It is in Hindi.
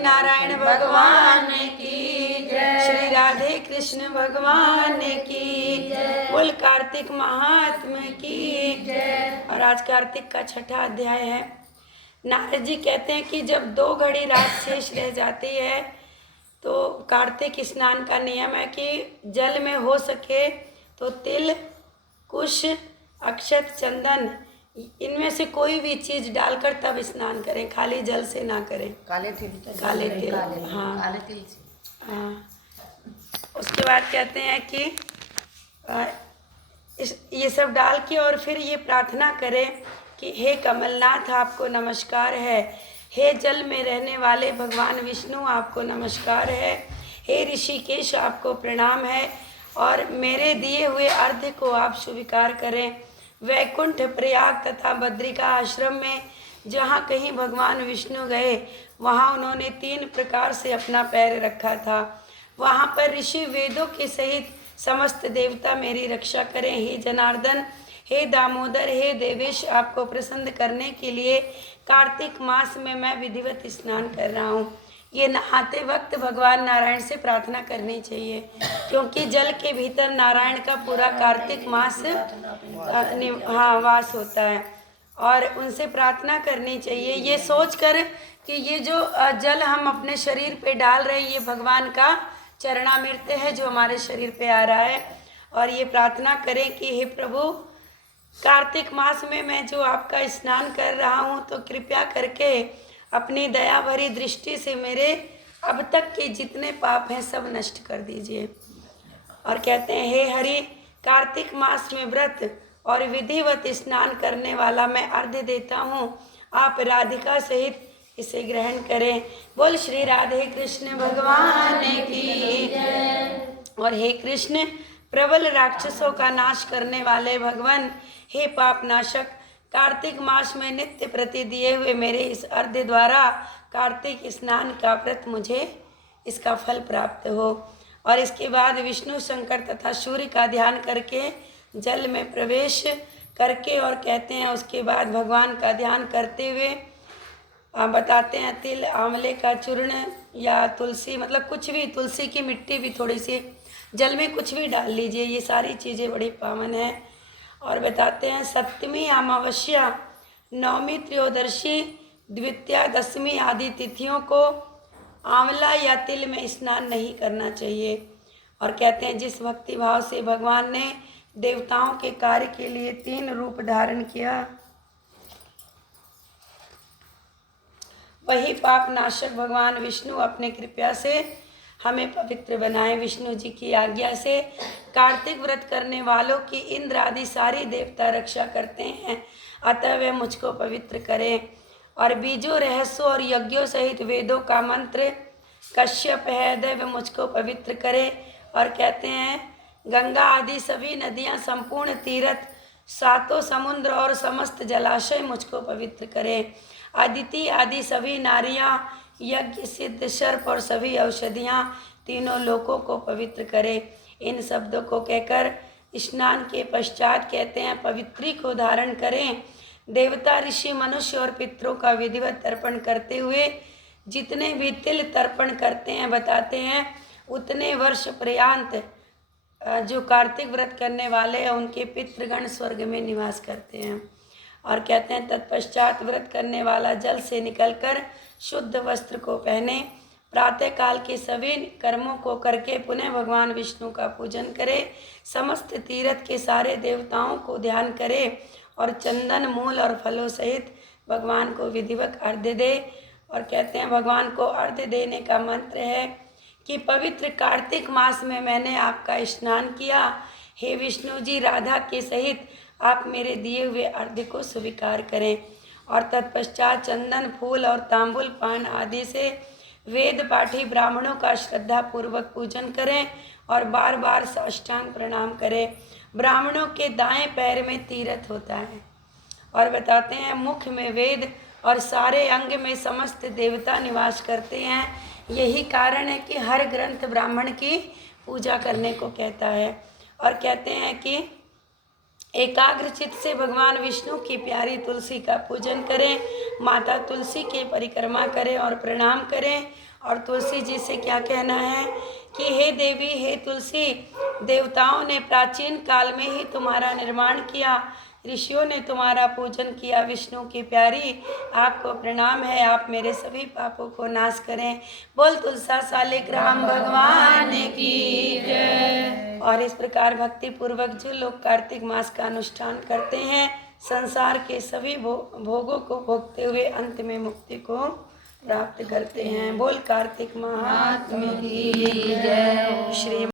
नारायण भगवान की जय। श्री राधे कृष्ण भगवान की जय। बोल कार्तिक महात्मा की जय। और आज कार्तिक का छठा अध्याय है। नारद जी कहते हैं कि जब 2 घड़ी रात शेष रह जाती है तो कार्तिक स्नान का नियम है कि जल में हो सके तो तिल, कुश, अक्षत, चंदन इनमें से कोई भी चीज डालकर तब स्नान करें, खाली जल से ना करें। काले तिल, काले तिल, हाँ काले तिल से। हाँ। उसके बाद कहते हैं कि ये सब डाल के और फिर ये प्रार्थना करें कि हे कमलनाथ आपको नमस्कार है, हे जल में रहने वाले भगवान विष्णु आपको नमस्कार है, हे ऋषिकेश आपको प्रणाम है और मेरे दिए हुए अर्घ्य को आप स्वीकार करें। वैकुंठ, प्रयाग तथा बद्रिका आश्रम में जहाँ कहीं भगवान विष्णु गए वहाँ उन्होंने 3 प्रकार से अपना पैर रखा था। वहाँ पर ऋषि वेदों के सहित समस्त देवता मेरी रक्षा करें। हे जनार्दन, हे दामोदर, हे देवेश, आपको प्रसन्न करने के लिए कार्तिक मास में मैं विधिवत स्नान कर रहा हूँ। ये नहाते वक्त भगवान नारायण से प्रार्थना करनी चाहिए क्योंकि जल के भीतर नारायण का पूरा कार्तिक मास वास होता है और उनसे प्रार्थना करनी चाहिए ये सोचकर कि ये जो जल हम अपने शरीर पे डाल रहे हैं ये भगवान का चरणामृत है जो हमारे शरीर पे आ रहा है। और ये प्रार्थना करें कि हे प्रभु, कार्तिक मास में मैं जो आपका स्नान कर रहा हूँ तो कृपया करके अपनी दया भरी दृष्टि से मेरे अब तक के जितने पाप हैं सब नष्ट कर दीजिए। और कहते हैं हे हरि, कार्तिक मास में व्रत और विधिवत स्नान करने वाला मैं अर्घ्य देता हूँ, आप राधिका सहित इसे ग्रहण करें। बोल श्री राधे कृष्ण भगवान की जय। और हे कृष्ण, प्रबल राक्षसों का नाश करने वाले भगवान, हे पाप नाशक, कार्तिक मास में नित्य प्रति दिए हुए मेरे इस अर्घ्य द्वारा कार्तिक स्नान का व्रत मुझे इसका फल प्राप्त हो। और इसके बाद विष्णु, शंकर तथा सूर्य का ध्यान करके जल में प्रवेश करके और कहते हैं उसके बाद भगवान का ध्यान करते हुए बताते हैं तिल, आंवले का चूर्ण या तुलसी, मतलब कुछ भी, तुलसी की मिट्टी भी थोड़ी सी जल में कुछ भी डाल लीजिए, ये सारी चीज़ें बड़ी पावन हैं। और बताते हैं सप्तमी अमावस्या, नवमी, त्रयोदशी, द्वितीया, दशमी आदि तिथियों को आंवला या तिल में स्नान नहीं करना चाहिए। और कहते हैं जिस भक्ति भाव से भगवान ने देवताओं के कार्य के लिए 3 रूप धारण किया वही पाप नाशक भगवान विष्णु अपने कृपा से हमें पवित्र बनाए। विष्णु जी की आज्ञा से कार्तिक व्रत करने वालों की इंद्र आदि सारी देवता रक्षा करते हैं, अतः वे मुझको पवित्र करें। और बीजों, रहस्यों और यज्ञों सहित वेदों का मंत्र कश्यप है, वे मुझको पवित्र करें। और कहते हैं गंगा आदि सभी नदियां, संपूर्ण तीर्थ, 7 समुद्र और समस्त जलाशय मुझको पवित्र करें। अदिति आदि सभी नारियां, यज्ञ, सिद्ध, सर्प और सभी औषधियाँ तीनों लोकों को पवित्र करें। इन शब्दों को कहकर स्नान के पश्चात कहते हैं पवित्री को धारण करें। देवता, ऋषि, मनुष्य और पितरों का विधिवत तर्पण करते हुए जितने भी तिल तर्पण करते हैं बताते हैं उतने वर्ष पर्यंत जो कार्तिक व्रत करने वाले हैं उनके पितृगण स्वर्ग में निवास करते हैं। और कहते हैं तत्पश्चात व्रत करने वाला जल से निकलकर शुद्ध वस्त्र को पहने, प्रातः काल के सभी कर्मों को करके पुनः भगवान विष्णु का पूजन करे, समस्त तीर्थ के सारे देवताओं को ध्यान करे और चंदन, मूल और फलों सहित भगवान को विधिवत अर्घ्य दे। और कहते हैं भगवान को अर्घ्य देने का मंत्र है कि पवित्र कार्तिक मास में मैंने आपका स्नान किया, हे विष्णु जी, राधा के सहित आप मेरे दिए हुए अर्घ्य को स्वीकार करें। और तत्पश्चात चंदन, फूल और तांबुल पान आदि से वेद पाठी ब्राह्मणों का श्रद्धा पूर्वक पूजन करें और बार बार साष्टांग प्रणाम करें। ब्राह्मणों के दाएं पैर में तीर्थ होता है। और बताते हैं मुख में वेद और सारे अंग में समस्त देवता निवास करते हैं। यही कारण है कि हर ग्रंथ ब्राह्मण की पूजा करने को कहता है। और कहते हैं कि एकाग्र चित्त से भगवान विष्णु की प्यारी तुलसी का पूजन करें, माता तुलसी की परिक्रमा करें और प्रणाम करें। और तुलसी जी से क्या कहना है कि हे देवी, हे तुलसी, देवताओं ने प्राचीन काल में ही तुम्हारा निर्माण किया, ऋषियों ने तुम्हारा पूजन किया। विष्णु की प्यारी, आपको प्रणाम है, आप मेरे सभी पापों को नाश करें। बोल तुलसा सालिक राम भगवान की जय। और इस प्रकार भक्ति पूर्वक जो लोग कार्तिक मास का अनुष्ठान करते हैं, संसार के सभी भोगों को भोगते हुए अंत में मुक्ति को प्राप्त करते हैं। बोल कार्तिक महात्म्य की जय। श्री